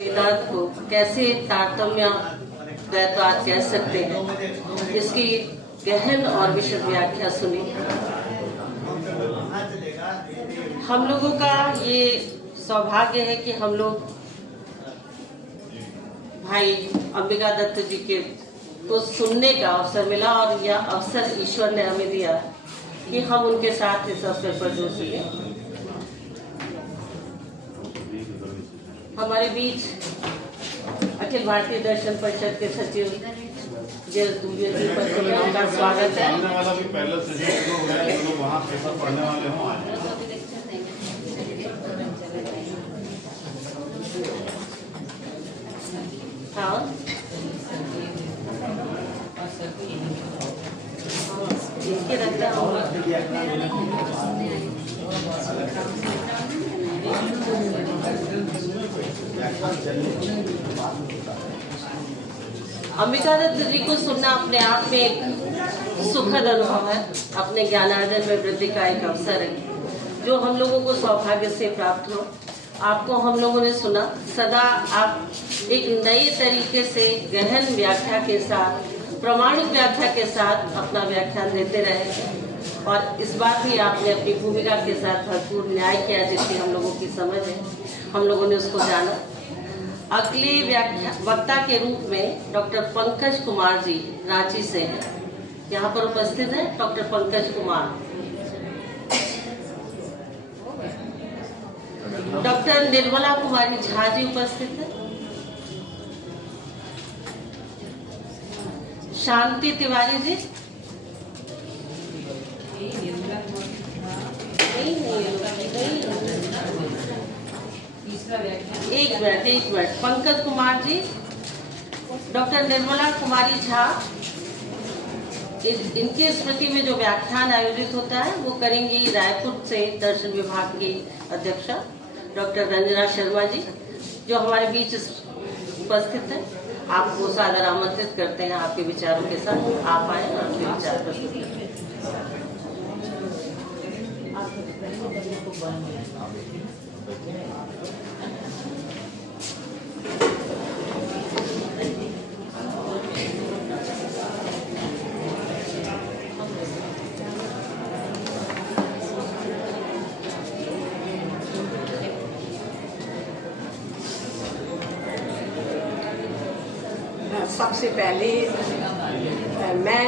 वेदांत को कैसे तारतम्य द्वैतवाद कह सकते हैं, इसकी गहन और विशद व्याख्या सुनी। हम लोगों का ये सौभाग्य है कि हम लोग भाई अंबिका दत्त जी के को सुनने का अवसर मिला और यह अवसर ईश्वर ने हमें दिया कि हम उनके साथ इस अवसर पर जुड़ सके। हमारे बीच अखिल भारतीय दर्शन परिषद के सचिव जयस दुबे जी पर उनका स्वागत है। हाँ, इनके रखते अंबिका दत्त जी को सुनना अपने आप में एक सुखद अनुभव है, अपने ज्ञानार्जन में वृद्धि का एक अवसर है जो हम लोगों को सौभाग्य से प्राप्त हो। आपको हम लोगों ने सुना, सदा आप एक नए तरीके से गहन व्याख्या के साथ, प्रमाणिक व्याख्या के साथ अपना व्याख्यान देते रहे और इस बार भी आपने अपनी भूमिका के साथ भरपूर न्याय किया, जिसकी हम लोगों की समझ है, हम लोगों ने उसको जाना। अगले वक्ता के रूप में डॉक्टर पंकज कुमार जी रांची से हैं, यहाँ पर उपस्थित हैं डॉक्टर पंकज कुमार। डॉक्टर निर्मला कुमारी झा जी उपस्थित हैं। शांति तिवारी जी, एक मिनट, पंकज कुमार जी, डॉक्टर निर्मला कुमारी झा, इनकी स्मृति में जो व्याख्यान आयोजित होता है वो करेंगी रायपुर से दर्शन विभाग की अध्यक्षा डॉक्टर रंजना शर्मा जी, जो हमारे बीच उपस्थित है। आपको सादर आमंत्रित करते हैं आपके विचारों के साथ। आप आए और आपके विचार प्रस्तुत करें। सबसे पहले मैं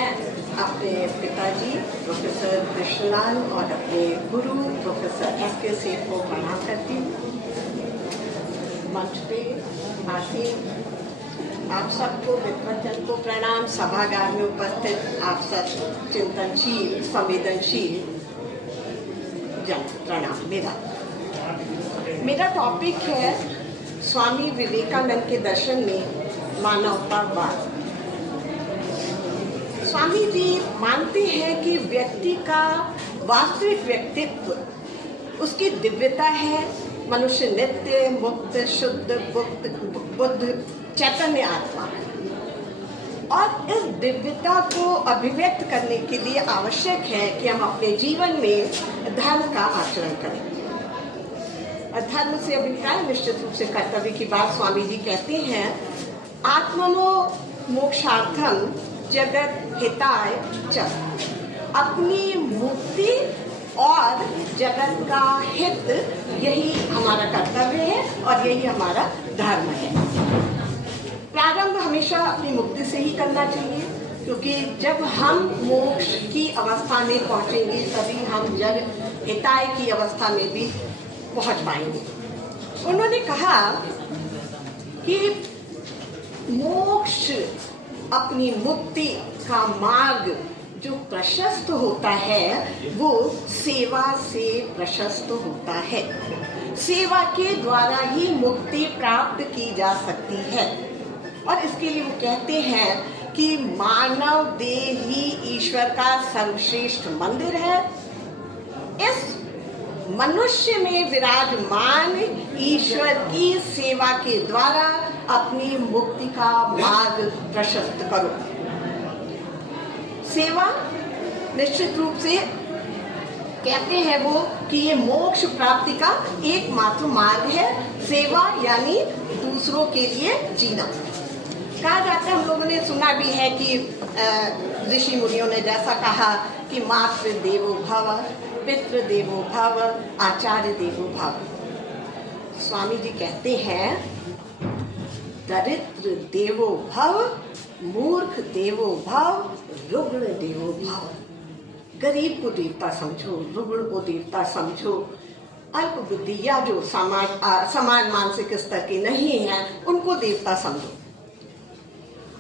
अपने पिताजी प्रोफेसर कृष्णलाल और अपने गुरु प्रोफेसर एस.के. सेठ को प्रणाम करती हूँ। मंच पे आसीन आप सबको, विद्वजन को प्रणाम। सभागार में उपस्थित आप सब चिंतनशील, संवेदनशील जन प्रणाम। मेरा टॉपिक है स्वामी विवेकानंद के दर्शन में मानवतावाद। स्वामी जी मानते हैं कि व्यक्ति का वास्तविक व्यक्तित्व उसकी दिव्यता है। मनुष्य नित्य, मुक्त, शुद्ध, बुद्ध, चैतन्य आत्मा है और इस दिव्यता को अभिव्यक्त करने के लिए आवश्यक है कि हम अपने जीवन में धर्म का आचरण करें। धर्म से अभिप्राय निश्चित रूप से कर्तव्य की बात स्वामी जी कहते हैं। आत्मनो मोक्षार्थम जगत हिताय च, अपनी मुक्ति और जगत का हित, यही हमारा कर्तव्य है और यही हमारा धर्म है। प्रारंभ हमेशा अपनी मुक्ति से ही करना चाहिए, क्योंकि जब हम मोक्ष की अवस्था में पहुंचेंगे तभी हम जग हिताय की अवस्था में भी पहुंच पाएंगे। उन्होंने कहा कि मोक्ष, अपनी मुक्ति का मार्ग जो प्रशस्त होता है वो सेवा से प्रशस्त होता है। सेवा के द्वारा ही मुक्ति प्राप्त की जा सकती है और इसके लिए वो कहते हैं कि मानव देह ही ईश्वर का सर्वश्रेष्ठ मंदिर है। इस मनुष्य में विराजमान ईश्वर की सेवा के द्वारा अपनी मुक्ति का मार्ग प्रशस्त करो। सेवा निश्चित रूप से कहते हैं वो कि ये मोक्ष प्राप्ति का एकमात्र मार्ग है। सेवा यानी दूसरों के लिए जीना। कहा जाता है, हम लोगों ने सुना भी है कि ऋषि मुनियों ने जैसा कहा कि मातृ देवो भव, पितृ देवो भव, आचार्य देवो भव। स्वामी जी कहते हैं दरिद्र देवो भव, मूर्ख देवो भव, रुग्ण देवो भव। गरीब को देवता समझो, रुग्ण को देवता समझो, अल्प बुद्धि या जो समान मानसिक स्तर के नहीं है उनको देवता समझो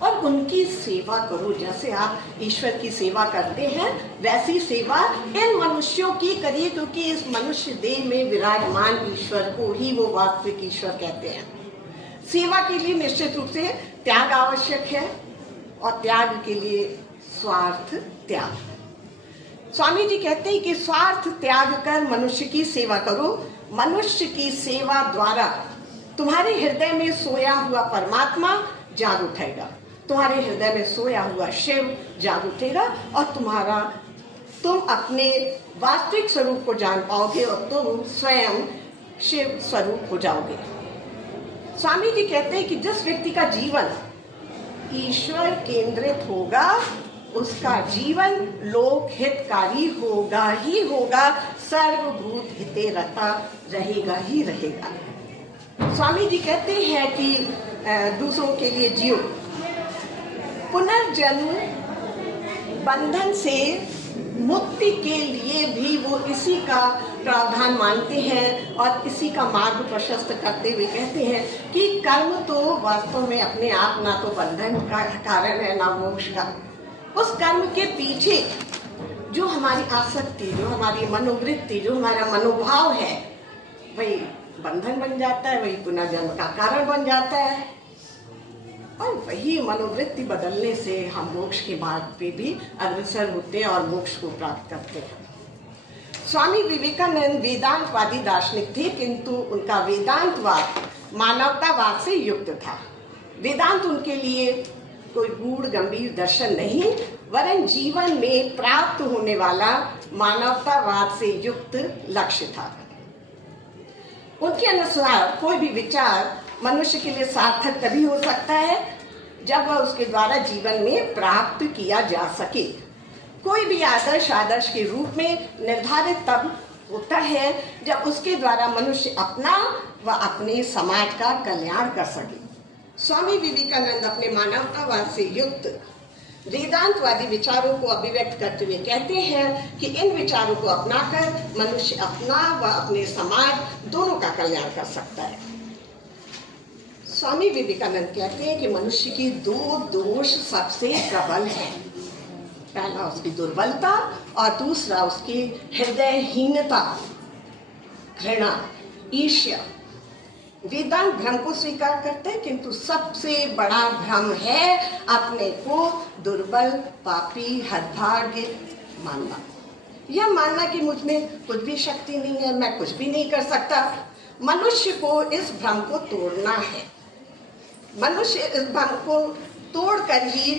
और उनकी सेवा करो। जैसे आप ईश्वर की सेवा करते हैं वैसी सेवा इन मनुष्यों की करिए, क्योंकि इस मनुष्य देह में विराजमान ईश्वर को ही वो वास्तविक ईश्वर कहते हैं। सेवा के लिए निश्चित रूप से त्याग आवश्यक है और त्याग के लिए स्वार्थ त्याग। स्वामी जी कहते हैं कि स्वार्थ त्याग कर मनुष्य की सेवा करो। मनुष्य की सेवा द्वारा तुम्हारे हृदय में सोया हुआ परमात्मा जाग उठेगा, तुम्हारे हृदय में सोया हुआ शिव जाग उठेगा और तुम अपने वास्तविक स्वरूप को जान पाओगे और तुम स्वयं शिव स्वरूप हो जाओगे। स्वामी जी कहते हैं कि जिस व्यक्ति का जीवन ईश्वर केंद्रित होगा उसका जीवन लोक हितकारी होगा ही होगा, सर्वभूत हिते रता रहेगा ही रहेगा। स्वामी जी कहते हैं कि दूसरों के लिए जियो। पुनर्जन्म बंधन से मुक्ति के लिए भी वो इसी का प्रावधान मानते हैं और इसी का मार्ग प्रशस्त करते हुए कहते हैं कि कर्म तो वास्तव में अपने आप ना तो बंधन का कारण है ना मोक्ष का। उस कर्म के पीछे जो हमारी आसक्ति, जो हमारी मनोवृत्ति, जो हमारा मनोभाव है वही बंधन बन जाता है, वही पुनर्जन्म का कारण बन जाता है और वही मनोवृत्ति बदलने से हम मोक्ष के मार्ग पे भी अग्रसर होते हैं और मोक्ष को प्राप्त करते हैं। स्वामी विवेकानंद वेदांतवादी दार्शनिक थे, किंतु उनका वेदांतवाद मानवतावाद से युक्त था। वेदांत उनके लिए कोई गूढ़ गंभीर दर्शन नहीं, वरन जीवन में प्राप्त होने वाला मानवतावाद से युक्त लक्ष्य था। उनके अनुसार कोई भी विचार मनुष्य के लिए सार्थक तभी हो सकता है जब वह उसके द्वारा जीवन में प्राप्त किया जा सके। कोई भी आदर्श के रूप में निर्धारित तब होता है जब उसके द्वारा मनुष्य अपना व अपने समाज का कल्याण कर सके। स्वामी विवेकानंद अपने मानवतावाद से युक्त वेदांतवादी विचारों को अभिव्यक्त करते हुए कहते हैं कि इन विचारों को अपनाकर मनुष्य अपना व अपने समाज दोनों का कल्याण कर सकता है। स्वामी विवेकानंद कहते हैं कि मनुष्य की दो दोष सबसे प्रबल हैं। पहला उसकी दुर्बलता और दूसरा उसकी हृदयहीनता, घृणा, ईर्ष्या। वेदांत भ्रम को स्वीकार करते हैं, किंतु सबसे बड़ा भ्रम है अपने को दुर्बल, पापी, हतभाग्य मानना। यह मानना कि मुझ में कुछ भी शक्ति नहीं है, मैं कुछ भी नहीं कर सकता। मनुष्य को इस भ्रम को तोड़ना है। मनुष्य इस भ्रम को तोड़कर ही